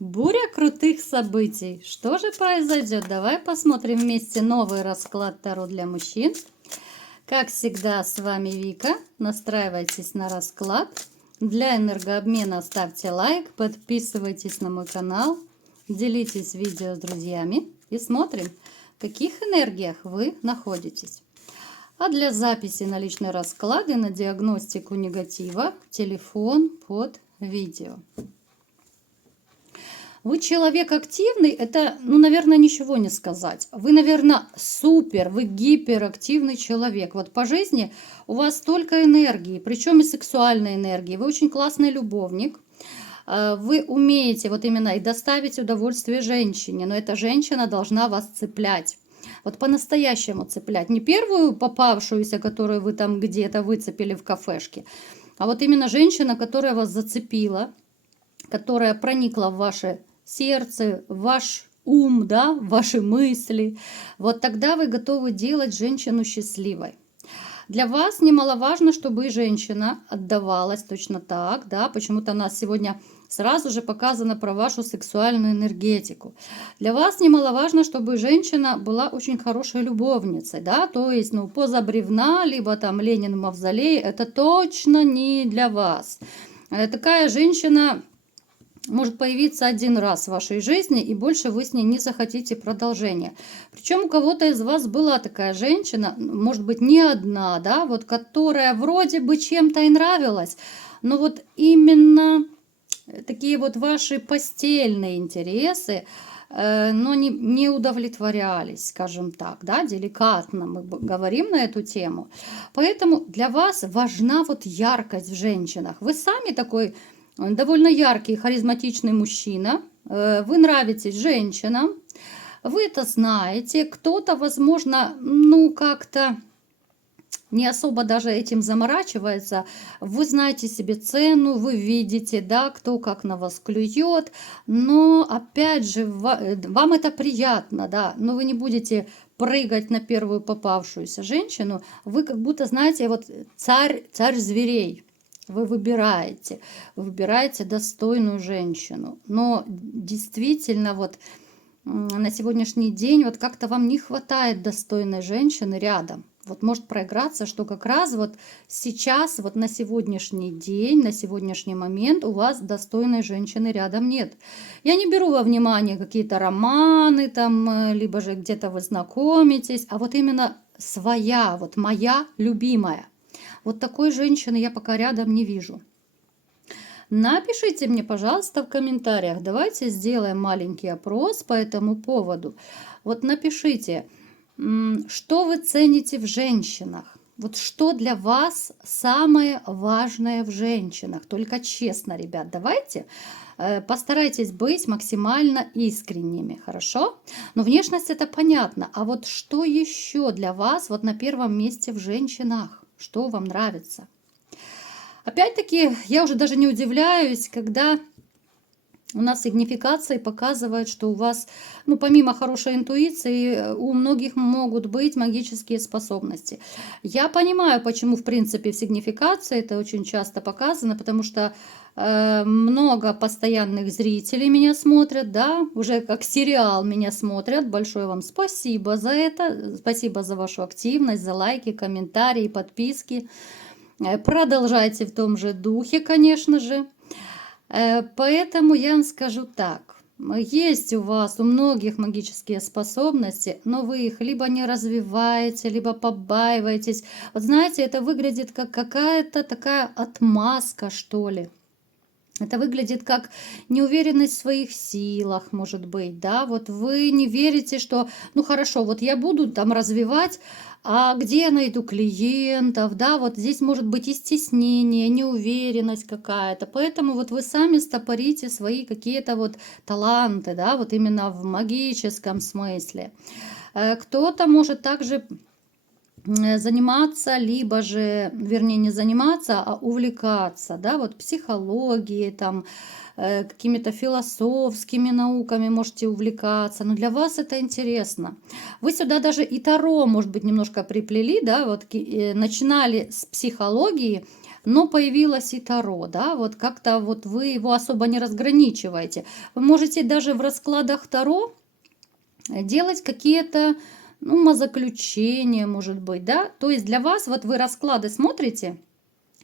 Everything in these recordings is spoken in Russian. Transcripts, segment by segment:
Буря крутых событий. Что же произойдет? Давай посмотрим вместе новый расклад Таро для мужчин. Как всегда, с вами Вика. Настраивайтесь на расклад. Для энергообмена ставьте лайк, подписывайтесь на мой канал, делитесь видео с друзьями и смотрим, в каких энергиях вы находитесь. А для записи на личные расклады, на диагностику негатива, телефон под видео. Вы человек активный, это, наверное, ничего не сказать. Вы, наверное, супер, вы гиперактивный человек. Вот по жизни у вас столько энергии, причем и сексуальной энергии. Вы очень классный любовник. Вы умеете вот именно и доставить удовольствие женщине, но эта женщина должна вас цеплять. Вот по-настоящему цеплять. Не первую попавшуюся, которую вы там где-то выцепили в кафешке, а вот именно женщина, которая вас зацепила, которая проникла в ваше сердце, в ваш ум, да, в ваши мысли. Вот тогда вы готовы делать женщину счастливой. Для вас немаловажно, чтобы и женщина отдавалась точно так, да, почему-то у нас сегодня сразу же показано про вашу сексуальную энергетику. Для вас немаловажно, чтобы женщина была очень хорошей любовницей, да, то есть, поза бревна, либо там Ленин в мавзолее, это точно не для вас. Такая женщина может появиться один раз в вашей жизни, и больше вы с ней не захотите продолжения. Причем у кого-то из вас была такая женщина, может быть, не одна, да, вот которая вроде бы чем-то и нравилась, но вот именно такие вот ваши постельные интересы, но не удовлетворялись, скажем так, да, деликатно мы говорим на эту тему. Поэтому для вас важна вот яркость в женщинах. Вы сами такой довольно яркий, харизматичный мужчина, вы нравитесь женщинам, вы это знаете, кто-то, возможно, как-то не особо даже этим заморачивается, вы знаете себе цену, вы видите, да, кто как на вас клюет, но опять же, вам это приятно, да, но вы не будете прыгать на первую попавшуюся женщину, вы как будто, знаете, вот царь зверей. Вы выбираете достойную женщину. Но действительно вот на сегодняшний день вот как-то вам не хватает достойной женщины рядом. Вот может проиграться, что как раз вот сейчас, вот на сегодняшний день, на сегодняшний момент у вас достойной женщины рядом нет. Я не беру во внимание какие-то романы там, либо же где-то вы знакомитесь, а вот именно своя, вот моя любимая. Вот такой женщины я пока рядом не вижу. Напишите мне, пожалуйста, в комментариях. Давайте сделаем маленький опрос по этому поводу. Вот напишите, что вы цените в женщинах. Вот что для вас самое важное в женщинах. Только честно, ребят, давайте постарайтесь быть максимально искренними, хорошо? Но внешность это понятно. А вот что еще для вас вот на первом месте в женщинах? Что вам нравится? Опять-таки, я уже даже не удивляюсь, когда у нас сигнификации показывают, что у вас, помимо хорошей интуиции, у многих могут быть магические способности. Я понимаю, почему, в принципе, в сигнификации это очень часто показано, потому что много постоянных зрителей меня смотрят, да, уже как сериал меня смотрят. Большое вам спасибо за это, спасибо за вашу активность, за лайки, комментарии, подписки. Продолжайте в том же духе, конечно же. Поэтому я вам скажу так. Есть у вас, у многих магические способности, но вы их либо не развиваете, либо побаиваетесь. Вот знаете, это выглядит как какая-то такая отмазка, что ли. Это выглядит как неуверенность в своих силах, может быть, да, вот вы не верите, что, хорошо, вот я буду там развивать, а где я найду клиентов, да, вот здесь может быть и стеснение, неуверенность какая-то, поэтому вот вы сами стопорите свои какие-то вот таланты, да, вот именно в магическом смысле. Кто-то может также заниматься, либо же, вернее, не заниматься, а увлекаться, да, вот психологией, там, какими-то философскими науками можете увлекаться, но для вас это интересно. Вы сюда даже и Таро, может быть, немножко приплели, да, вот начинали с психологии, но появилось и Таро, да, вот как-то вот вы его особо не разграничиваете. Вы можете даже в раскладах Таро делать какие-то, ну, умозаключения, может быть, да, то есть для вас, вот вы расклады смотрите,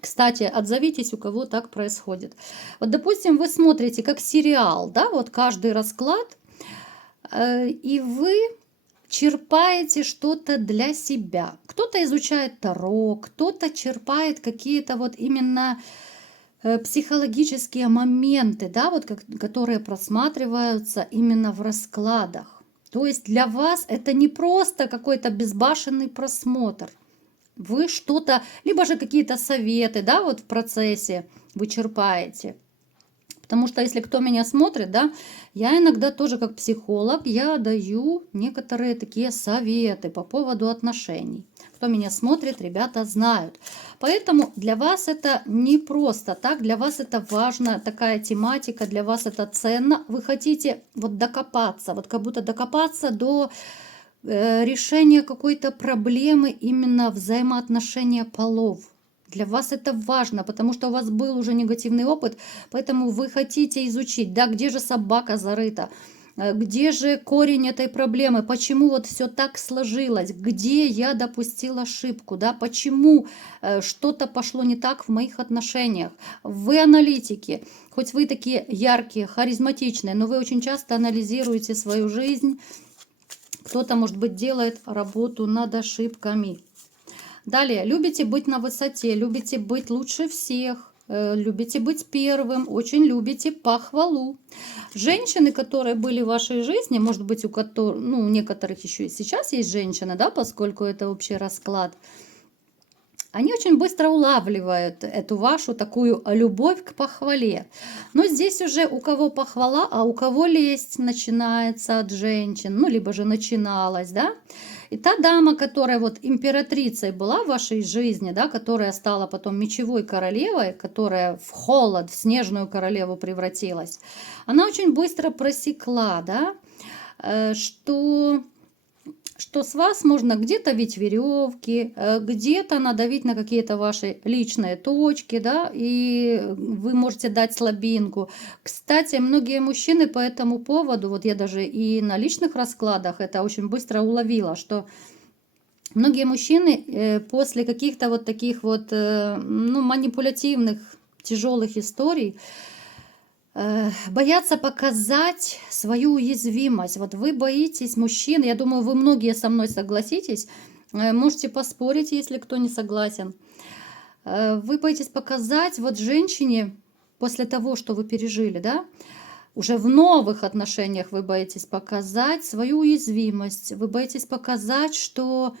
кстати, отзовитесь, у кого так происходит. Вот, допустим, вы смотрите как сериал, да, вот каждый расклад, и вы черпаете что-то для себя. Кто-то изучает Таро, кто-то черпает какие-то вот именно психологические моменты, да, вот которые просматриваются именно в раскладах. То есть для вас это не просто какой-то безбашенный просмотр. Вы что-то, либо же какие-то советы, да, вот в процессе вы черпаете. Потому что если кто меня смотрит, да, я иногда тоже как психолог, я даю некоторые такие советы по поводу отношений. Кто меня смотрит, ребята знают. Поэтому для вас это не просто так, для вас это важна такая тематика, для вас это ценно. Вы хотите вот докопаться, вот как будто докопаться до решения какой-то проблемы именно взаимоотношения полов. Для вас это важно, потому что у вас был уже негативный опыт, поэтому вы хотите изучить, да, где же собака зарыта, где же корень этой проблемы, почему вот все так сложилось, где я допустил ошибку, да, почему что-то пошло не так в моих отношениях. Вы аналитики, хоть вы такие яркие, харизматичные, но вы очень часто анализируете свою жизнь. Кто-то, может быть, делает работу над ошибками. Далее, любите быть на высоте, любите быть лучше всех, любите быть первым, очень любите похвалу. Женщины, которые были в вашей жизни, может быть, у некоторых еще и сейчас есть женщины, да, поскольку это общий расклад, они очень быстро улавливают эту вашу такую любовь к похвале. Но здесь уже у кого похвала, а у кого лесть начинается от женщин, ну, либо же начиналась, да. И та дама, которая вот императрицей была в вашей жизни, да, которая стала потом мечевой королевой, которая в холод, в снежную королеву превратилась, она очень быстро просекла, да, что с вас можно где-то вить веревки, где-то надавить на какие-то ваши личные точки, да, и вы можете дать слабинку. Кстати, многие мужчины по этому поводу, вот я даже и на личных раскладах это очень быстро уловила, что многие мужчины после каких-то вот таких вот, ну, манипулятивных, тяжелых историй, боятся показать свою уязвимость. Вот вы боитесь мужчин, я думаю, вы многие со мной согласитесь, можете поспорить, если кто не согласен. Вы боитесь показать вот женщине после того, что вы пережили, да, уже в новых отношениях вы боитесь показать свою уязвимость, вы боитесь показать, что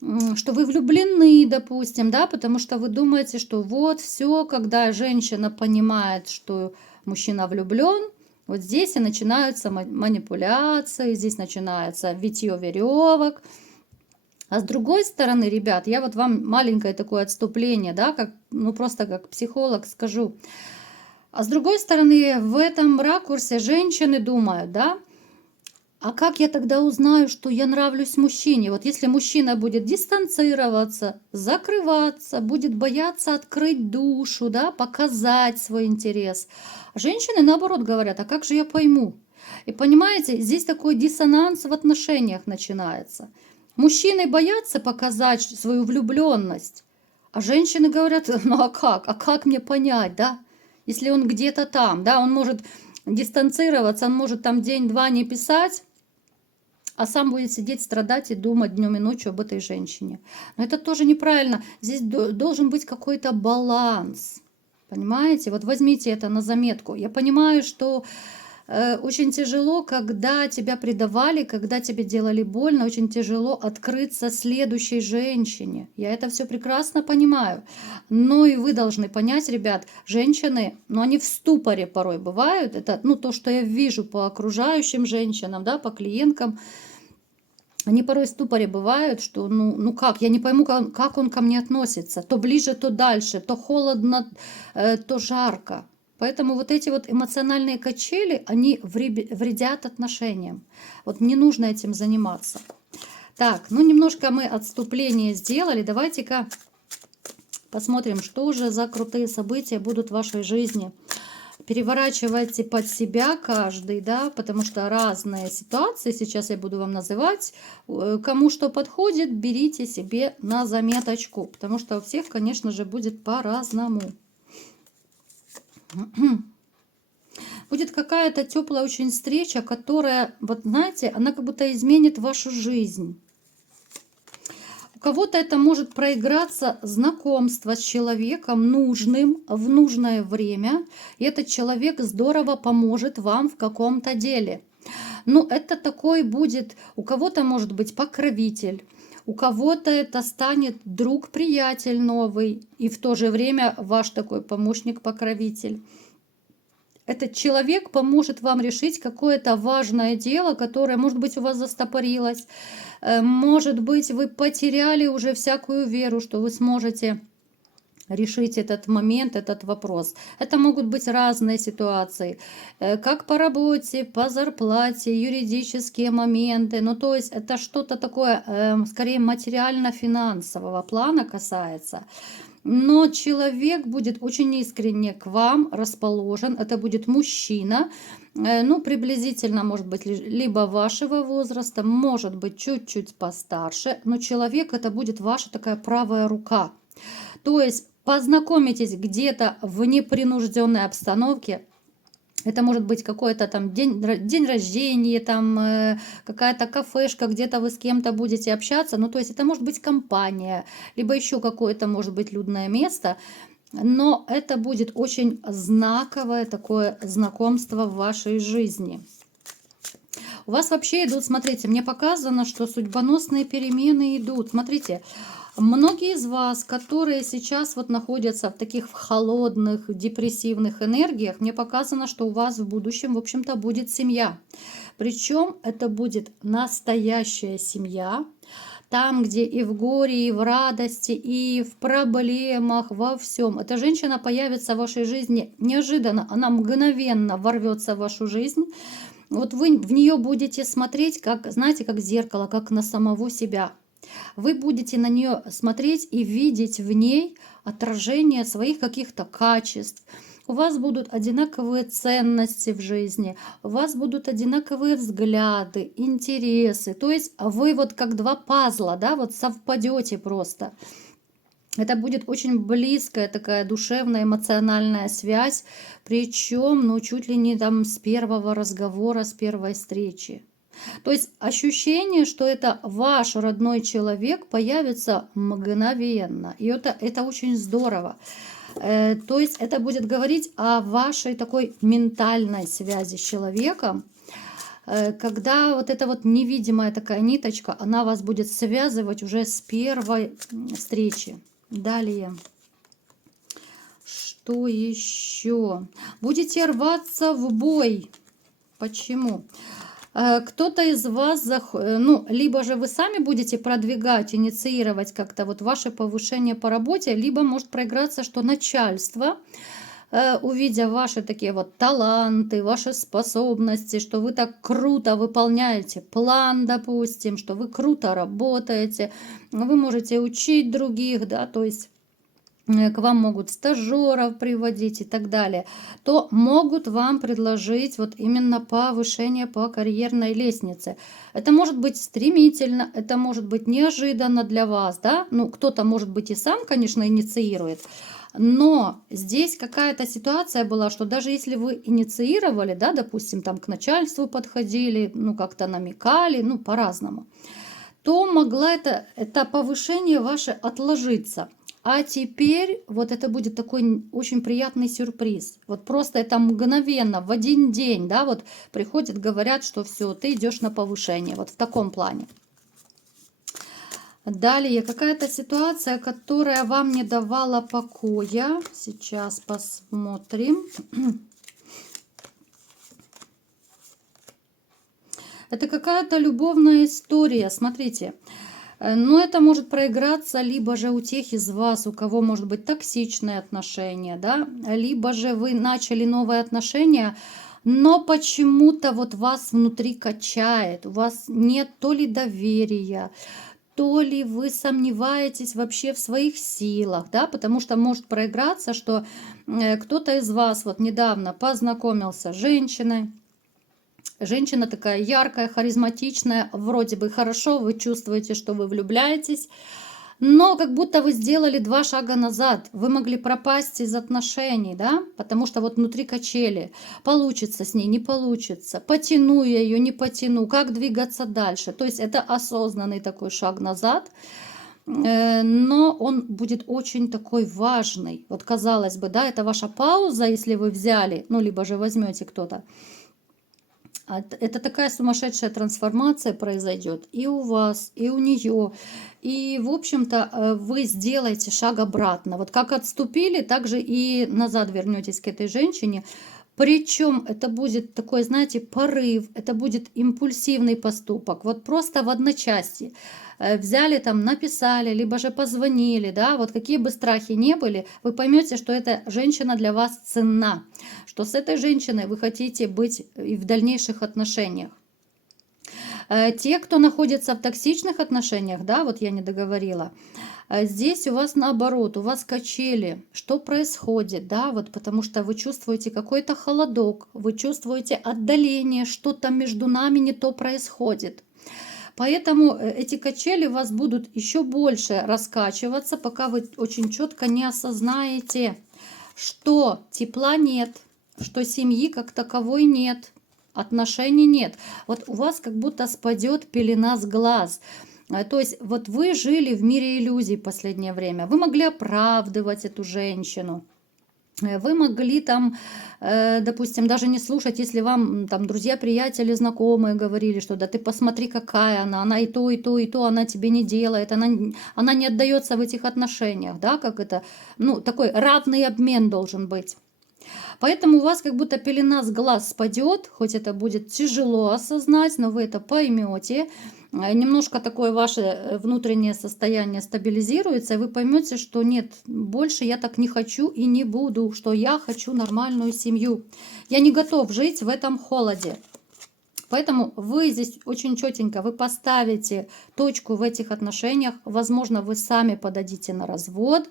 вы влюблены, допустим, да, потому что вы думаете, что вот все, когда женщина понимает, что мужчина влюблен, вот здесь и начинаются манипуляции, здесь начинается витье веревок. А с другой стороны, ребят, я вот вам маленькое такое отступление, да, как, ну просто как психолог скажу. А с другой стороны, в этом ракурсе женщины думают, да, а как я тогда узнаю, что я нравлюсь мужчине? Вот если мужчина будет дистанцироваться, закрываться, будет бояться открыть душу, да, показать свой интерес. А женщины наоборот говорят, а как же я пойму? И понимаете, здесь такой диссонанс в отношениях начинается. Мужчины боятся показать свою влюбленность, а женщины говорят, ну а как? А как мне понять, да? Если он где-то там, да, он может дистанцироваться, он может там день-два не писать, а сам будет сидеть, страдать и думать днем и ночью об этой женщине. Но это тоже неправильно. Здесь должен быть какой-то баланс. Понимаете? Вот возьмите это на заметку. Я понимаю, что очень тяжело, когда тебя предавали, когда тебе делали больно, очень тяжело открыться следующей женщине. Я это все прекрасно понимаю. Но и вы должны понять, ребят, женщины, ну они в ступоре порой бывают. Это, ну, то, что я вижу по окружающим женщинам, да, по клиенткам. Они порой в ступоре бывают, что ну как, я не пойму, как он ко мне относится. То ближе, то дальше, то холодно, то жарко. Поэтому вот эти вот эмоциональные качели, они вредят отношениям. Вот не нужно этим заниматься. Так, ну немножко мы отступление сделали. Давайте-ка Посмотрим, что же за крутые события будут в вашей жизни. Переворачивайте под себя каждый, да, потому что разные ситуации, сейчас я буду вам называть, кому что подходит, берите себе на заметочку, потому что у всех, конечно же, будет по-разному. Будет какая-то теплая очень встреча, которая, вот знаете, она как будто изменит вашу жизнь. У кого-то это может проиграться знакомство с человеком нужным в нужное время. И этот человек здорово поможет вам в каком-то деле. Ну, это такой будет, у кого-то может быть покровитель, у кого-то это станет друг-приятель новый. И в то же время ваш такой помощник-покровитель. Этот человек поможет вам решить какое-то важное дело, которое, может быть, у вас застопорилось. Может быть, вы потеряли уже всякую веру, что вы сможете решить этот момент, этот вопрос. Это могут быть разные ситуации, как по работе, по зарплате, юридические моменты. Ну, то есть это что-то такое, скорее, материально-финансового плана касается. Но человек будет очень искренне к вам расположен. Это будет мужчина, ну, приблизительно, может быть, либо вашего возраста, может быть, чуть-чуть постарше. Но человек это будет ваша такая правая рука. То есть познакомитесь где-то в непринужденной обстановке. Это может быть какой-то там день рождения, там какая-то кафешка, где-то вы с кем-то будете общаться. Ну, то есть это может быть компания, либо еще какое-то может быть людное место. Но это будет очень знаковое такое знакомство в вашей жизни. У вас вообще идут, смотрите, мне показано, что судьбоносные перемены идут. Смотрите, многие из вас, которые сейчас вот находятся в таких холодных, депрессивных энергиях, мне показано, что у вас в будущем, в общем-то, будет семья. Причем это будет настоящая семья, там, где и в горе, и в радости, и в проблемах, во всем. Эта женщина появится в вашей жизни неожиданно, она мгновенно ворвется в вашу жизнь. Вот вы в нее будете смотреть, как, знаете, как в зеркало, как на самого себя. Вы будете на нее смотреть и видеть в ней отражение своих каких-то качеств. У вас будут одинаковые ценности в жизни, у вас будут одинаковые взгляды, интересы. То есть вы вот как два пазла, да, вот совпадете просто. Это будет очень близкая такая душевная, эмоциональная связь, причем, ну, чуть ли не там с первого разговора, с первой встречи. То есть ощущение, что это ваш родной человек, появится мгновенно. И это очень здорово. То есть это будет говорить о вашей такой ментальной связи с человеком, когда вот эта вот невидимая такая ниточка, она вас будет связывать уже с первой встречи. Далее. Что еще? Будете рваться в бой. Почему? Кто-то из вас, ну, либо же вы сами будете продвигать, инициировать как-то вот ваше повышение по работе, либо может проиграться, что начальство, увидя ваши такие вот таланты, ваши способности, что вы так круто выполняете план, допустим, что вы круто работаете, вы можете учить других, да, то есть к вам могут стажеров приводить и так далее, то могут вам предложить вот именно повышение по карьерной лестнице. Это может быть стремительно, это может быть неожиданно для вас, да, ну, кто-то, может быть, и сам, конечно, инициирует, но здесь какая-то ситуация была, что даже если вы инициировали, да, допустим, там к начальству подходили, ну, как-то намекали, ну, по-разному, то могла это повышение ваше отложиться. А теперь вот это будет такой очень приятный сюрприз. Вот просто это мгновенно, в один день, да, вот приходят, говорят, что все, ты идешь на повышение. Вот в таком плане. Далее, какая-то ситуация, которая вам не давала покоя. Сейчас посмотрим. Это какая-то любовная история, смотрите. Но это может проиграться либо же у тех из вас, у кого может быть токсичные отношения, да, либо же вы начали новые отношения, но почему-то вот вас внутри качает, у вас нет то ли доверия, то ли вы сомневаетесь вообще в своих силах, да, потому что может проиграться, что кто-то из вас вот недавно познакомился с женщиной. Женщина такая яркая, харизматичная, вроде бы хорошо, вы чувствуете, что вы влюбляетесь, но как будто вы сделали 2 шага назад. Вы могли пропасть из отношений, да, потому что вот внутри качели. Получится с ней, не получится. Потяну я ее, не потяну. Как двигаться дальше? То есть это осознанный такой шаг назад, но он будет очень такой важный. Вот казалось бы, да, это ваша пауза, если вы взяли, ну, либо же возьмете кто-то. Это такая сумасшедшая трансформация произойдет и у вас, и у нее. И, в общем-то, вы сделаете шаг обратно. Вот как отступили, так же и назад вернетесь к этой женщине. Причем это будет такой, знаете, порыв, это будет импульсивный поступок. Вот просто в одночасье. Взяли там, написали, либо же позвонили, да, вот какие бы страхи ни были, вы поймете, что эта женщина для вас ценна, что с этой женщиной вы хотите быть и в дальнейших отношениях. Те, кто находится в токсичных отношениях, да, вот я не договорила, здесь у вас наоборот, у вас качели. Что происходит, да, вот потому что вы чувствуете какой-то холодок, вы чувствуете отдаление, что-то между нами не то происходит. Поэтому эти качели у вас будут еще больше раскачиваться, пока вы очень четко не осознаете, что тепла нет, что семьи как таковой нет, отношений нет. Вот у вас как будто спадет пелена с глаз. То есть вот вы жили в мире иллюзий в последнее время. Вы могли оправдывать эту женщину. Вы могли там, допустим, даже не слушать, если вам там друзья, приятели, знакомые говорили, что да ты посмотри, какая она и то, и то, и то она тебе не делает, она не отдается в этих отношениях, да, как это, ну, такой равный обмен должен быть. Поэтому у вас как будто пелена с глаз спадет, хоть это будет тяжело осознать, но вы это поймете. Немножко такое ваше внутреннее состояние стабилизируется, и вы поймете, что нет, больше я так не хочу и не буду, что я хочу нормальную семью. Я не готов жить в этом холоде. Поэтому вы здесь очень четенько, вы поставите точку в этих отношениях. Возможно, вы сами подадите на развод.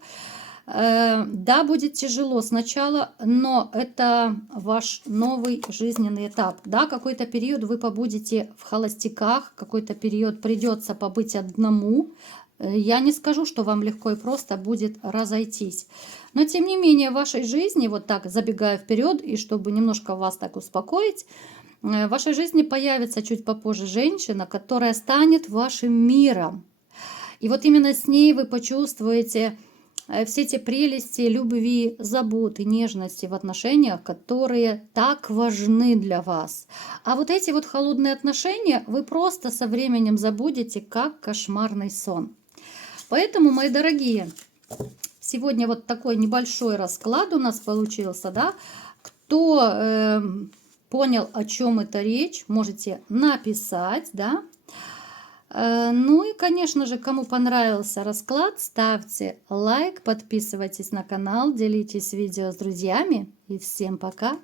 Да, будет тяжело сначала, но это ваш новый жизненный этап. Да, какой-то период вы побудете в холостяках, какой-то период придется побыть одному. Я не скажу, что вам легко и просто будет разойтись. Но тем не менее в вашей жизни, вот так забегая вперед, и чтобы немножко вас так успокоить, в вашей жизни появится чуть попозже женщина, которая станет вашим миром. И вот именно с ней вы почувствуете все те прелести любви, заботы, нежности в отношениях, которые так важны для вас. А вот эти вот холодные отношения вы просто со временем забудете, как кошмарный сон. Поэтому, мои дорогие, сегодня вот такой небольшой расклад у нас получился, да. Кто понял, о чем это речь, можете написать, да. Ну и, конечно же, кому понравился расклад, ставьте лайк, подписывайтесь на канал, делитесь видео с друзьями. И всем пока!